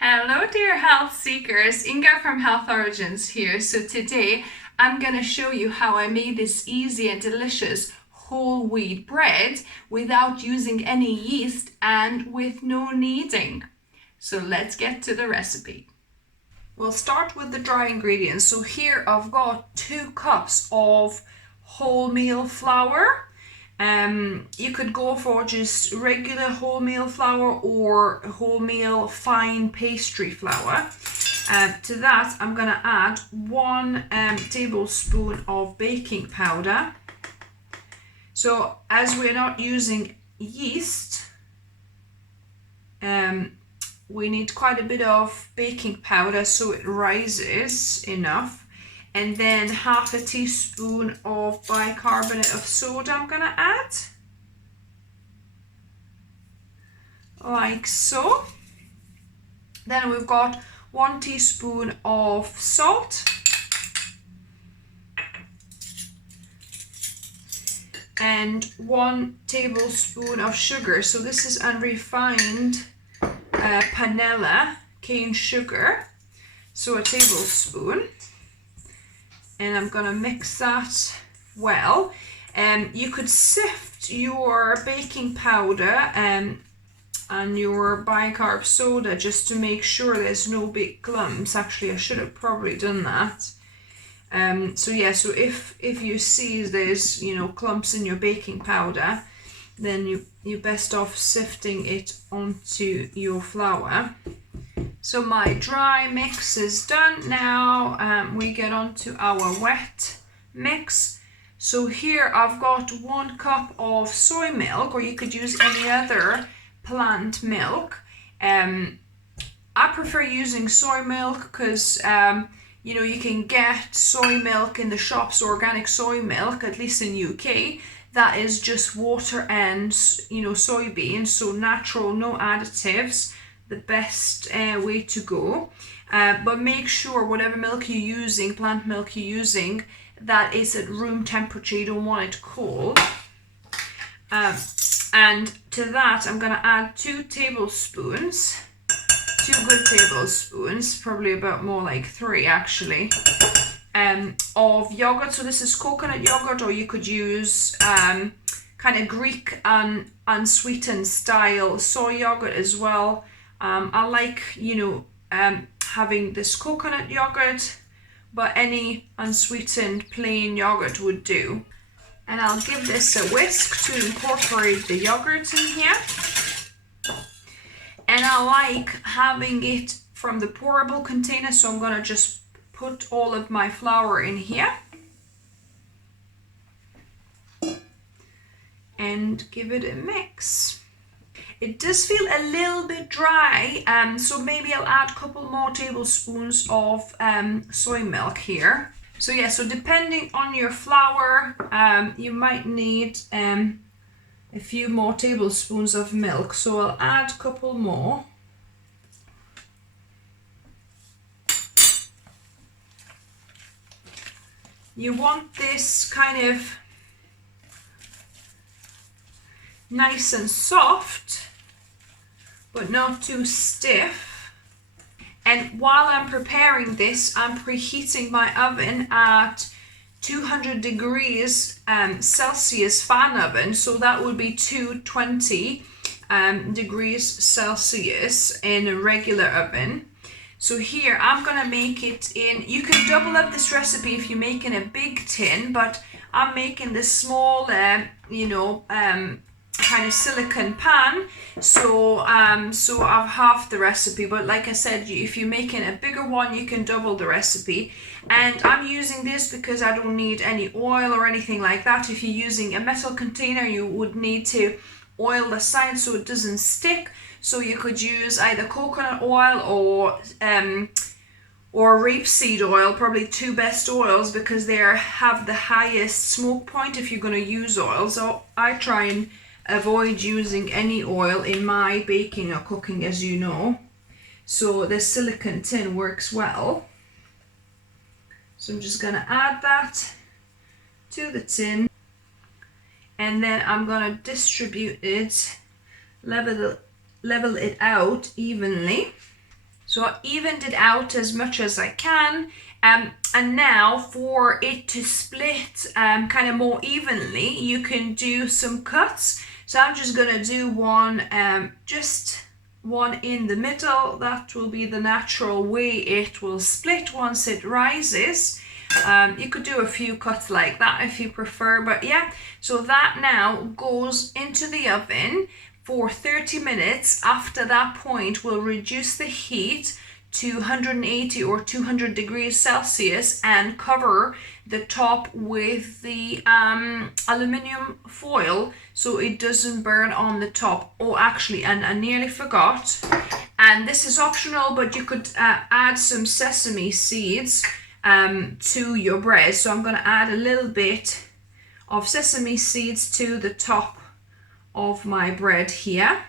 Hello dear health seekers, Inga from Health Origins here. So today I'm going to show you how I made this easy and delicious whole wheat bread without using any yeast and with no kneading. So let's get to the recipe. We'll start with the dry ingredients. So here I've got 2 cups of wholemeal flour. You could go for just regular wholemeal flour or wholemeal fine pastry flour. To that I'm going to add 1 tablespoon of baking powder. So as we're not using yeast, we need quite a bit of baking powder so it rises enough. And then half a teaspoon of bicarbonate of soda I'm going to add. Like so. Then we've got 1 teaspoon of salt. And 1 tablespoon of sugar. So this is unrefined panela cane sugar. So a tablespoon. And I'm going to mix that well. You could sift your baking powder and your bicarb soda just to make sure there's no big clumps. Actually, I should have probably done that. So if you see there's clumps in your baking powder, then you're best off sifting it onto your flour. So my dry mix is done. Now we get on to our wet mix. So here I've got 1 cup of soy milk, or you could use any other plant milk. I prefer using soy milk because you can get soy milk in the shops, organic soy milk, at least in UK. That is just water and soybeans, so natural, no additives. The best way to go, but make sure whatever milk you're using, plant milk you're using, that is at room temperature. You don't want it cold. And to that I'm going to add 2 tablespoons, 2 good tablespoons, probably about more like 3 actually, of yogurt. So this is coconut yogurt, or you could use kind of Greek unsweetened style soy yogurt as well. I like, having this coconut yogurt, but any unsweetened plain yogurt would do. And I'll give this a whisk to incorporate the yogurt in here. And I like having it from the pourable container, so I'm going to just put all of my flour in here. And give it a mix. It does feel a little bit dry, so maybe I'll add a couple more tablespoons of soy milk here. So depending on your flour, you might need a few more tablespoons of milk. So I'll add a couple more. You want this kind of nice and soft, but not too stiff. And while I'm preparing this, I'm preheating my oven at 200 degrees Celsius fan oven. So that would be 220 degrees Celsius in a regular oven. So here I'm gonna make it in, you can double up this recipe if you make in a big tin, but I'm making this small, kind of silicone pan, so I've halved the recipe. But like I said, if you're making a bigger one, you can double the recipe. And I'm using this because I don't need any oil or anything like that. If you're using a metal container, you would need to oil the side so it doesn't stick. So you could use either coconut oil or rapeseed oil, probably 2 best oils, because they have the highest smoke point if you're going to use oil. So I try and avoid using any oil in my baking or cooking, as you know. So the silicone tin works well. So I'm just going to add that to the tin, and then I'm going to distribute it, level it out evenly. So I evened it out as much as I can. And now for it to split kind of more evenly, you can do some cuts. So I'm just going to do one, just one in the middle. That will be the natural way it will split once it rises. You could do a few cuts like that if you prefer, but yeah, so that now goes into the oven for 30 minutes. After that point, we'll reduce the heat to 180 or 200 degrees Celsius and cover the top with the aluminium foil so it doesn't burn on the top. Oh, actually, and I nearly forgot, and this is optional, but you could add some sesame seeds to your bread. So I'm going to add a little bit of sesame seeds to the top of my bread here,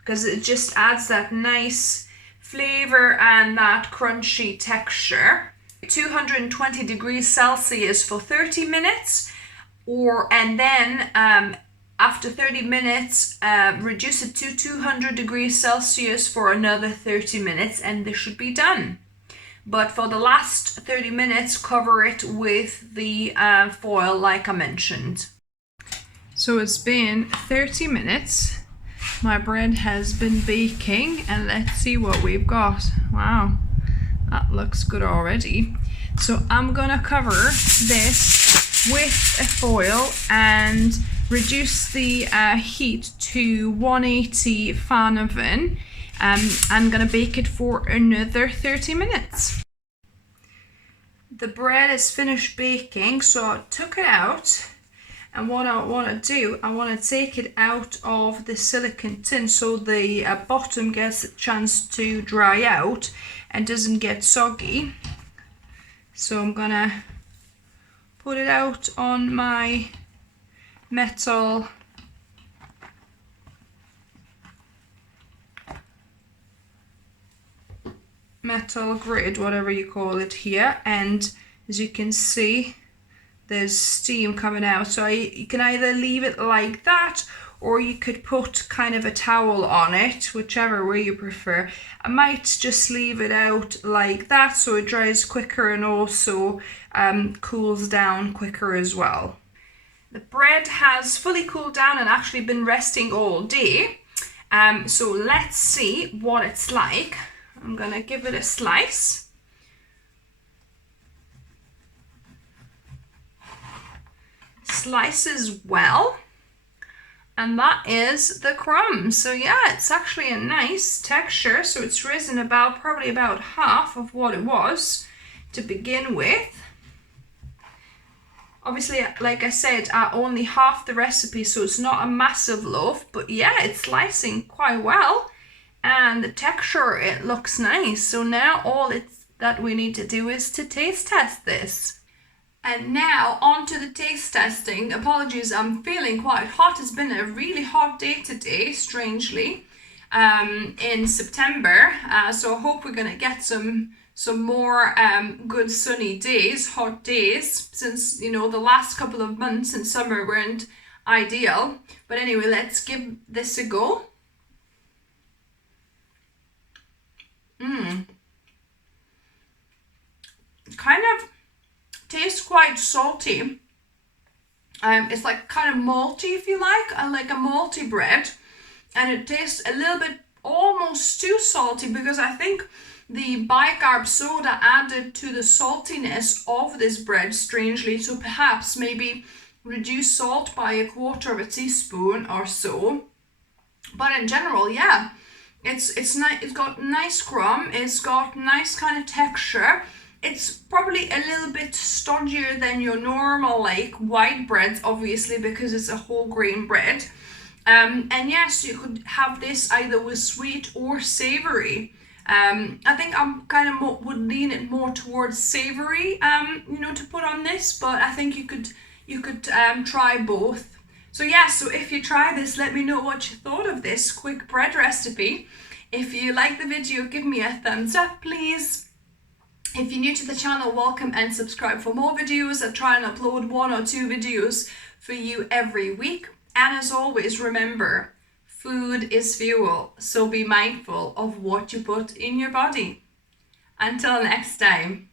because it just adds that nice flavor and that crunchy texture. 220 degrees Celsius for 30 minutes, and then after 30 minutes reduce it to 200 degrees Celsius for another 30 minutes, and this should be done. But for the last 30 minutes, cover it with the foil like I mentioned. So it's been 30 minutes. My bread has been baking, and let's see what we've got. Wow, that looks good already. So I'm gonna cover this with a foil and reduce the heat to 180 fan oven. I'm gonna bake it for another 30 minutes. The bread is finished baking, so I took it out. And what I want to do, I want to take it out of the silicone tin so the bottom gets a chance to dry out and doesn't get soggy. So I'm going to put it out on my metal grid, whatever you call it here, and as you can see, there's steam coming out. So you can either leave it like that, or you could put kind of a towel on it, whichever way you prefer. I might just leave it out like that so it dries quicker and also cools down quicker as well. The bread has fully cooled down and actually been resting all day. So let's see what it's like. I'm gonna give it a slice. Slices well, and that is the crumb. So yeah, it's actually a nice texture. So it's risen probably about half of what it was to begin with. Obviously, like I said, only half the recipe, so it's not a massive loaf, but yeah, it's slicing quite well, and the texture, it looks nice. So now all that we need to do is to taste test this. And now on to the taste testing. Apologies, I'm feeling quite hot. It's been a really hot day today, strangely, in September. So I hope we're gonna get some more good sunny days, hot days, since, you know, the last couple of months in summer weren't ideal. But anyway, let's give this a go. Kind of tastes quite salty. It's like kind of malty, if you like a malty bread, and it tastes a little bit almost too salty, because I think the bicarb soda added to the saltiness of this bread, strangely. So perhaps maybe reduce salt by 1/4 teaspoon or so. But in general, yeah, it's nice. It's got nice crumb. It's got nice kind of texture. It's probably a little bit stodgier than your normal like white breads, obviously, because it's a whole grain bread. And yes, you could have this either with sweet or savory. I think I'm kind of would lean it more towards savory, to put on this, but I think you could try both. So yeah, so if you try this, let me know what you thought of this quick bread recipe. If you like the video, give me a thumbs up, please. If you're new to the channel, welcome and subscribe for more videos. I try and upload 1 or 2 videos for you every week. And as always, remember, Food is fuel, so be mindful of what you put in your body. Until next time.